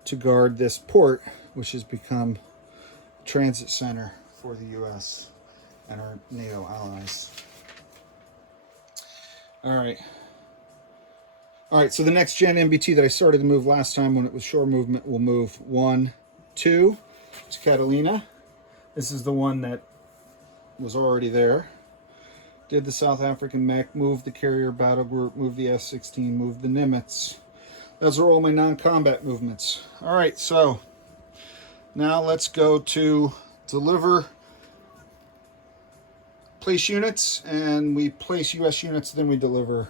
to guard this port, which has become a transit center for the U.S. and our NATO allies. All right, so the next gen MBT that I started to move last time when it was shore movement will move 1, 2 to Catalina. This is the one that was already there. Did the South African mech, moved the carrier battle group, moved the F-16, moved the Nimitz. Those are all my non-combat movements. All right, so now let's go to deliver, place units, and we place U.S. units, then we deliver.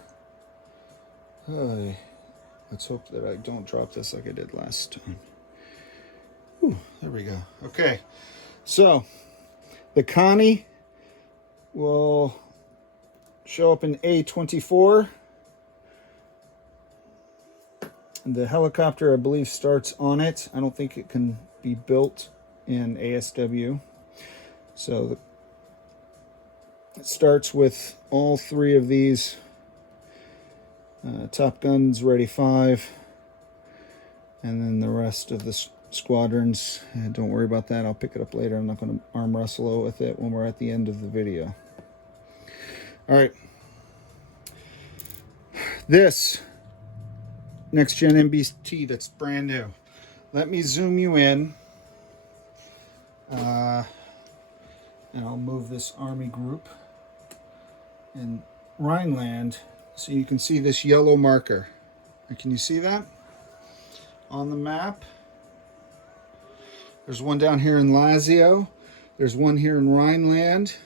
Let's hope that I don't drop this like I did last time. Ooh, there we go. Okay, so the Connie will show up in A24. And the helicopter, I believe, starts on it. I don't think it can be built in ASW. So it starts with all 3 of these. Top Gun's ready 5. And then the rest of the squadrons. Don't worry about that. I'll pick it up later. I'm not going to arm wrestle with it when we're at the end of the video. All right. This next gen MBT that's brand new. Let me zoom you in. And I'll move this army group in Rhineland so you can see this yellow marker. Can you see that on the map? There's one down here in Lazio. There's one here in Rhineland.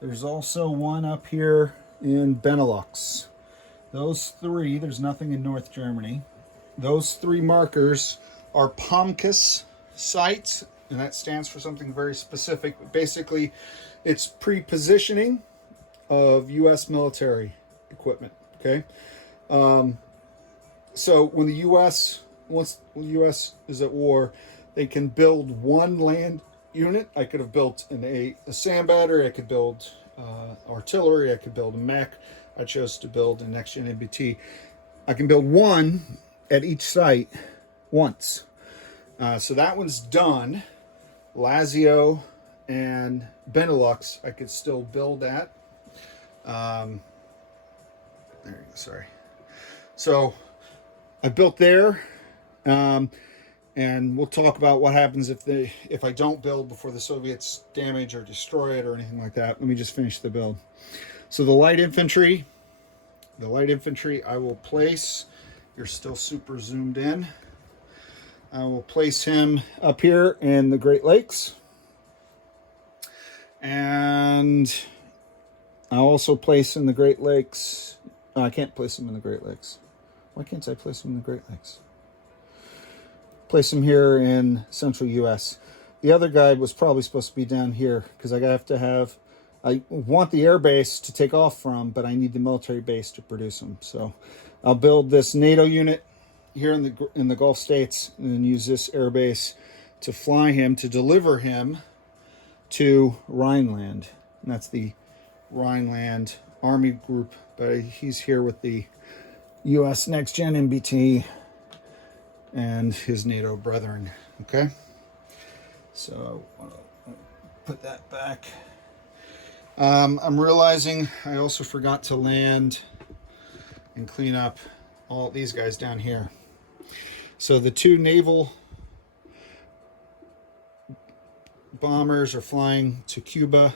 There's also one up here in Benelux. Those 3, there's nothing in North Germany. Those 3 markers are POMCUS sites, and that stands for something very specific. Basically, it's pre-positioning of U.S. military equipment, okay? So when the U.S., once the U.S. is at war, they can build one land unit. I could have built a sand battery. I could build artillery. I could build a mech. I chose to build a next-gen NBT. I can build one at each site once. So that one's done. Lazio and Benelux, I could still build at. There you go, sorry. So I built there. And we'll talk about what happens if I don't build before the Soviets damage or destroy it or anything like that. Let me just finish the build. So the light infantry I will place. You're still super zoomed in. I will place him up here in the Great Lakes. And I'll also place in the Great Lakes. Oh, I can't place him in the Great Lakes. Why can't I place him in the Great Lakes? Place him here in central US. The other guy was probably supposed to be down here because I want the air base to take off from, but I need the military base to produce them. So I'll build this NATO unit here in the Gulf states and then use this air base to fly him, to deliver him to Rhineland. And that's the Rhineland Army group, but he's here with the US Next Gen MBT and his NATO brethren. Okay, so I'll put that back. I'm realizing I also forgot to land and clean up all these guys down here. So the two naval bombers are flying to Cuba.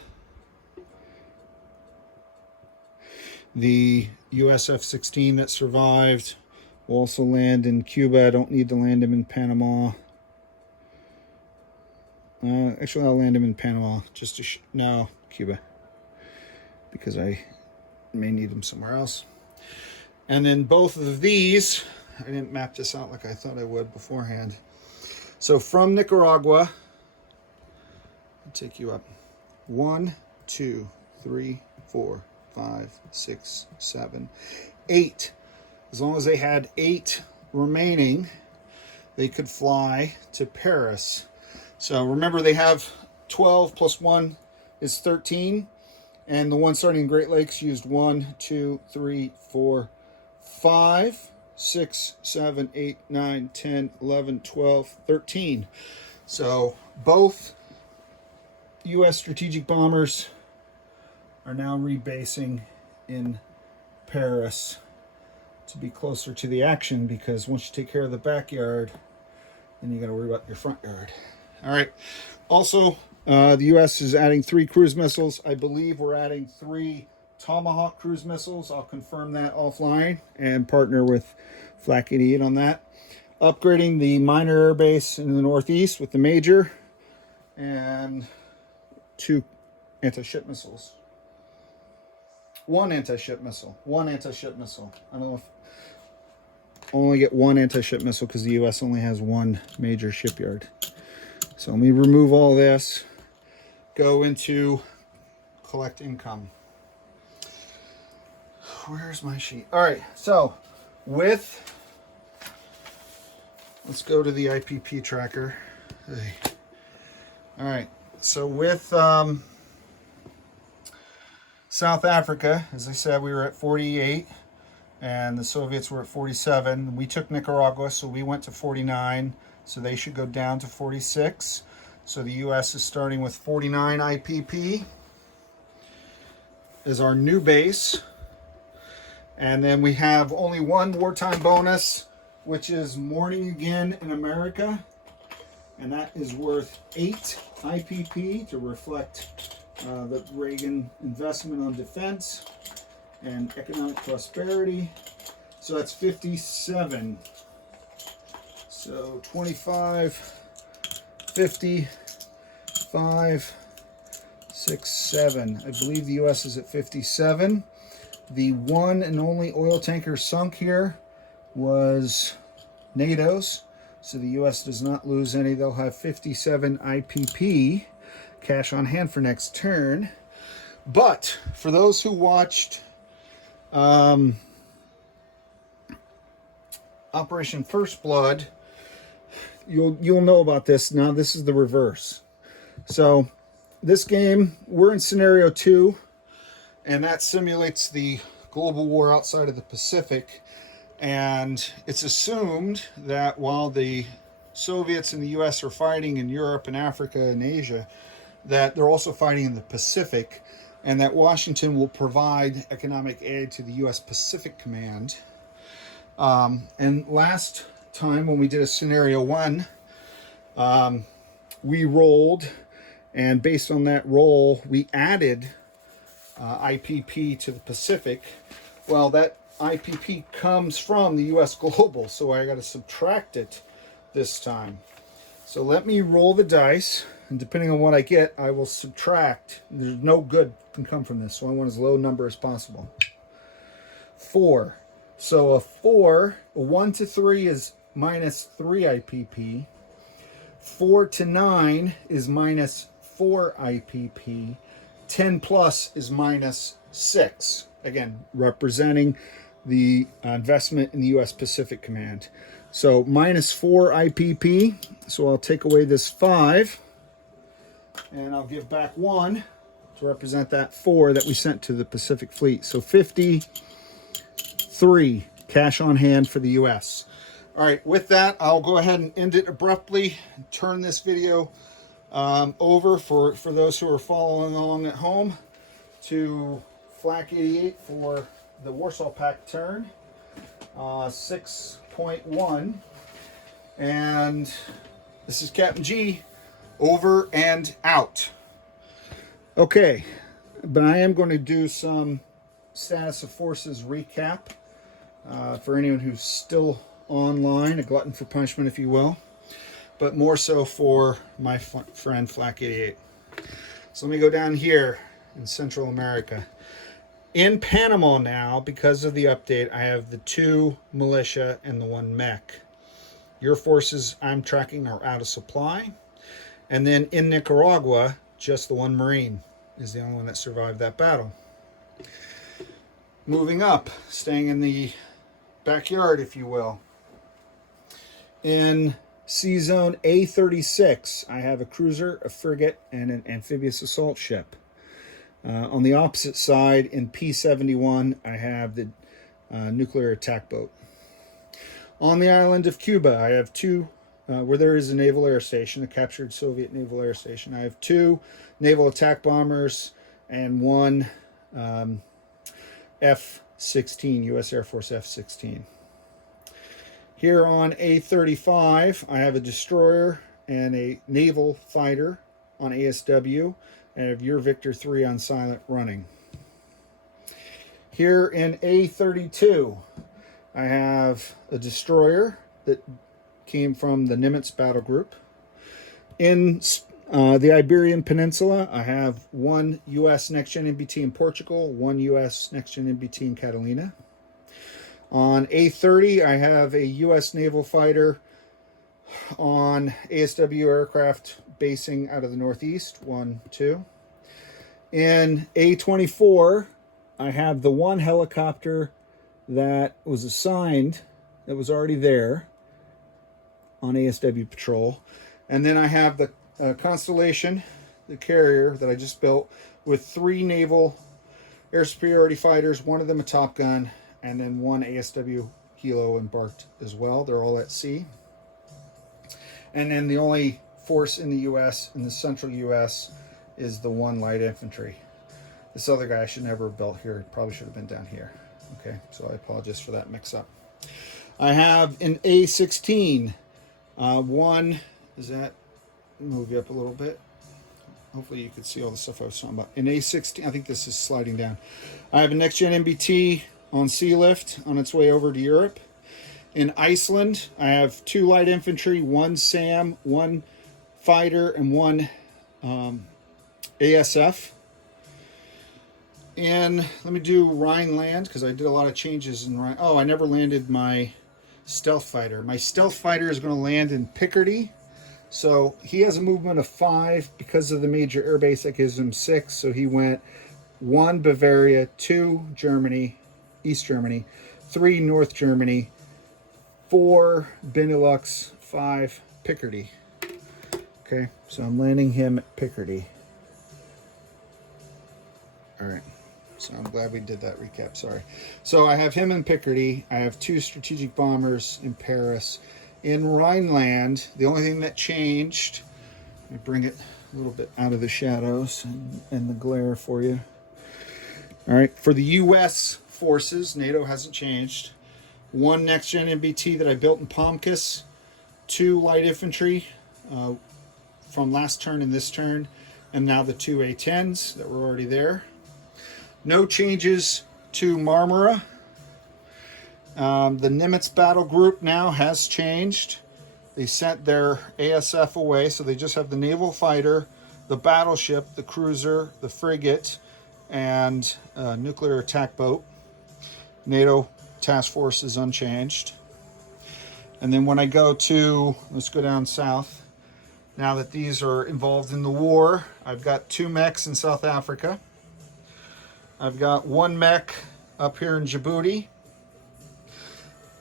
The US F-16 that survived will also land in Cuba. I don't need to land him in Panama. Actually, I'll land him in Panama just to no, Cuba, because I may need him somewhere else. And then both of these, I didn't map this out like I thought I would beforehand. So from Nicaragua, I'll take you up 1, 2, 3, 4, 5, 6, 7, 8. As long as they had 8 remaining, they could fly to Paris. So remember, they have 12 plus 1 is 13. And the one starting in Great Lakes used 1, 2, 3, 4, 5, 6, 7, 8, 9, 10, 11, 12, 13. So both U.S. strategic bombers are now rebasing in Paris to be closer to the action, because once you take care of the backyard, then you got to worry about your front yard. All right. Also, the U.S. is adding 3 cruise missiles. I believe we're adding 3 Tomahawk cruise missiles. I'll confirm that offline and partner with Flak 88 on that. Upgrading the minor air base in the Northeast with the major, and 2 anti-ship missiles. One anti-ship missile. I don't know if only get 1 anti-ship missile because the U.S. only has 1 major shipyard. So let me remove all this. Go into collect income. Where's my sheet? All right. So let's go to the IPP tracker. Hey. All right. So with South Africa, as I said, we were at 48, and the Soviets were at 47. We took Nicaragua, so we went to 49, so they should go down to 46. So the U.S. is starting with 49 IPP as our new base. And then we have only one wartime bonus, which is Morning Again in America. And that is worth 8 IPP to reflect the Reagan investment on defense and economic prosperity. So that's 57. So 25, 50, 5, 6, 7. I believe the U.S. is at 57. The one and only oil tanker sunk here was NATO's. So the U.S. does not lose any. They'll have 57 IPP, cash on hand for next turn. But for those who watched Operation First Blood, you'll know about this. Now this is the reverse. So this game, we're in scenario 2. and that simulates the global war outside of the Pacific. And it's assumed that while the Soviets and the US are fighting in Europe and Africa and Asia, that they're also fighting in the Pacific, and that Washington will provide economic aid to the US Pacific Command. And last time when we did a scenario 1, we rolled, and based on that roll, we added IPP to the Pacific. Well, that IPP comes from the US Global, so I got to subtract it this time. So let me roll the dice, and depending on what I get, I will subtract. There's no good can come from this, so I want as low a number as possible. 4. So a 4, a 1 to 3 is minus 3 IPP. 4 to 9 is minus 4 IPP. 10 plus is minus 6. Again, representing the investment in the US Pacific Command. So minus 4 IPP. So I'll take away this 5, and I'll give back 1 to represent that 4 that we sent to the Pacific Fleet. So 53 cash on hand for the US. All right, with that, I'll go ahead and end it abruptly, turn this video over for those who are following along at home to Flak 88 for the Warsaw Pact turn, 6.1. And this is Captain G, over and out. Okay, but I am going to do some status of forces recap for anyone who's still online, a glutton for punishment, if you will, but more so for my friend Flak 88. So let me go down here in Central America. In Panama now, because of the update, I have the 2 militia and the 1 mech. Your forces I'm tracking are out of supply. And then in Nicaragua, just the 1 Marine is the only one that survived that battle. Moving up, staying in the backyard, if you will. In C-Zone A36, I have a cruiser, a frigate, and an amphibious assault ship. On the opposite side, in P-71, I have the nuclear attack boat. On the island of Cuba, I have 2, where there is a naval air station, a captured Soviet naval air station. I have 2 naval attack bombers and 1 F-16, U.S. Air Force F-16. Here on A-35, I have a destroyer and a naval fighter on ASW, and I have your Victor 3 on silent running. Here in A-32, I have a destroyer that came from the Nimitz battle group. In the Iberian Peninsula, I have 1 U.S. next-gen NBT in Portugal, 1 U.S. next-gen NBT in Catalina. On A-30, I have a U.S. naval fighter on ASW aircraft basing out of the Northeast, 1, 2. In A-24, I have the 1 helicopter that was assigned, that was already there on ASW patrol. And then I have the Constellation, the carrier that I just built, with 3 naval air superiority fighters, 1 of them a Top Gun, and then 1 ASW Hilo embarked as well. They're all at sea. And then the only force in the U.S., in the central U.S., is the 1 light infantry. This other guy I should never have built here. It probably should have been down here. Okay, so I apologize for that mix-up. I have an A-16. 1, is that, move you up a little bit. Hopefully you can see all the stuff I was talking about. An A-16, I think this is sliding down. I have a next-gen MBT on sea lift on its way over to Europe. In Iceland, I have 2 light infantry, 1 SAM, 1 fighter, and 1 ASF. And let me do Rhineland, because I did a lot of changes in Rhine. Oh, I never landed my stealth fighter. My stealth fighter is going to land in Picardy. So he has a movement of 5 because of the major airbase that gives him 6. So he went 1 Bavaria, 2 Germany, East Germany, 3 North Germany, 4 Benelux, 5 Picardy. Okay, so I'm landing him at Picardy. All right, So I'm glad we did that recap. Sorry. So I have him in Picardy. I have 2 strategic bombers in Paris. In Rhineland, the only thing that changed, let me bring it a little bit out of the shadows and the glare for you. All right, for the U.S. forces, NATO hasn't changed. 1 next-gen MBT that I built in Pomkis, 2 light infantry from last turn and this turn, and now the 2 A-10s that were already there. No changes to Marmara. The Nimitz battle group now has changed. They sent their ASF away, so they just have the naval fighter, the battleship, the cruiser, the frigate, and nuclear attack boat. NATO task force is unchanged. And then when I go to, let's go down south. Now that these are involved in the war, I've got 2 mechs in South Africa. I've got 1 mech up here in Djibouti.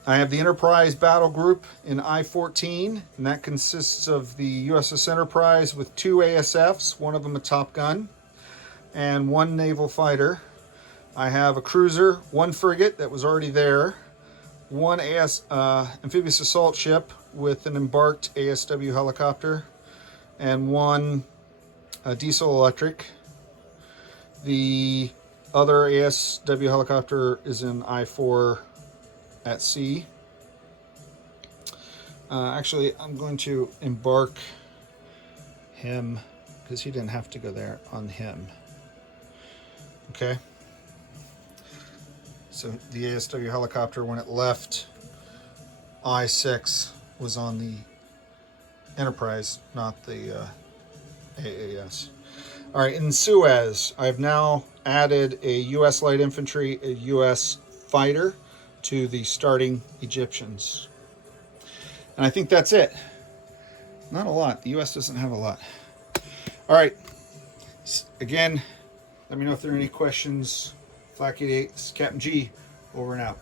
I have the Enterprise battle group in I-14, and that consists of the USS Enterprise with 2 ASFs, one of them a Top Gun, and 1 naval fighter. I have a cruiser, 1 frigate that was already there, 1 amphibious assault ship with an embarked ASW helicopter, and 1 diesel electric. The other ASW helicopter is in I-4 at sea. Actually, I'm going to embark him because he didn't have to go there on him. Okay. So the ASW helicopter, when it left I-6, was on the Enterprise, not the AAS. All right, in Suez, I've now added a U.S. light infantry, a U.S. fighter to the starting Egyptians. And I think that's it. Not a lot. The U.S. doesn't have a lot. All right. Again, let me know if there are any questions. Flak 88, Captain G, over and out.